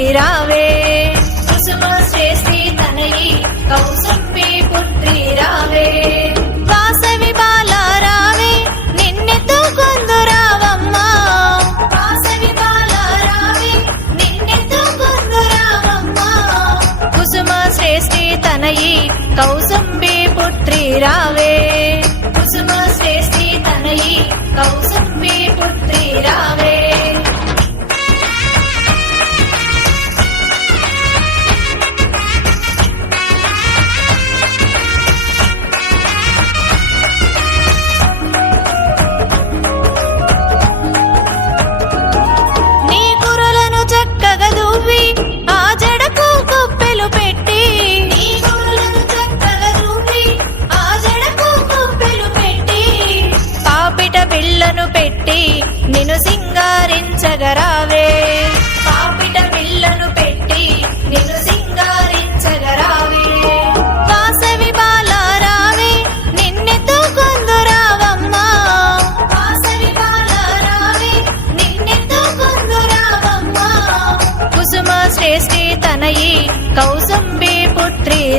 పుత్రిరావే కుసుమ శ్రేష్ఠి తనయి కౌసంబి పుత్రిరావే రావే. నిన్నెతో కొందురావమ్మా రావే కుసుమ శ్రేష్ఠి తనయి కౌసంబి పుత్రిరావే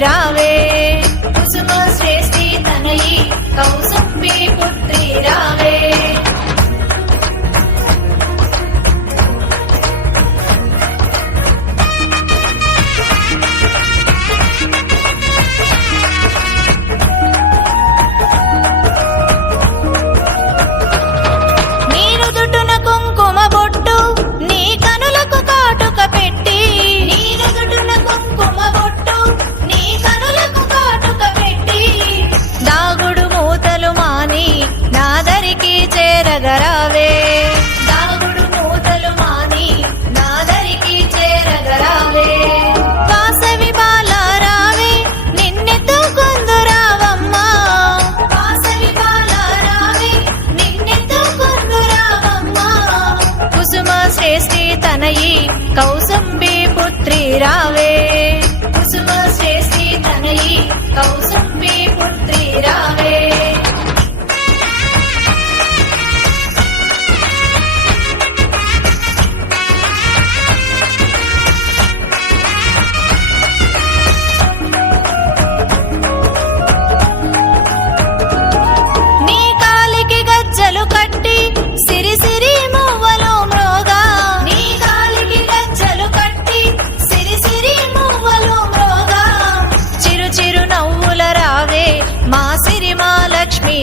ராவே ಶ್ರೀರಾಮ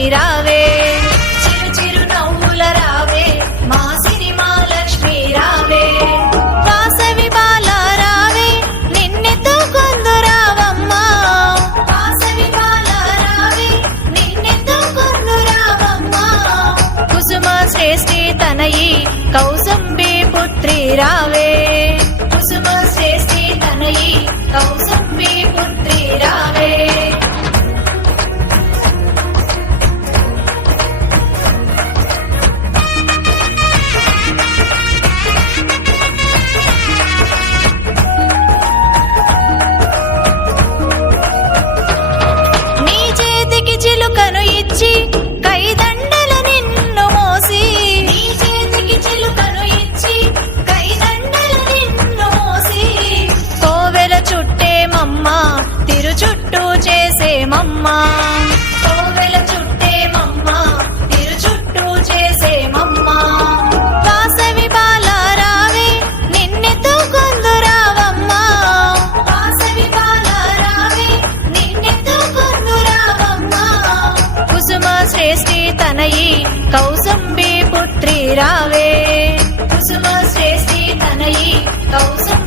రావే. చిరు చిరు నవ్వుల రావే. మా సిరి మా లక్ష్మి రావే. వాసవి బాల రావే. నిన్నెతో కొందు రావమ్మా వాసవి బాల రావే. నిన్నెతో కొందు రావమ్మా కుసుమ శ్రేష్ఠి తనయి కౌసంబి పుత్రి రావే. మమ్మ కోవెల చుట్టే మమ్మ. తిరు చుట్టూ చేసే మమ్మ. వాసవి బాల రావే నిన్నెతో కొందురావమ్మా వాసవి బాల రావే నిన్నెతో కొందురావమ్మా కుసుమ శ్రేష్ఠి తనయి కౌసంబి పుత్రి రావే. కుసుమ శ్రేష్ఠి తనయి కౌసంబి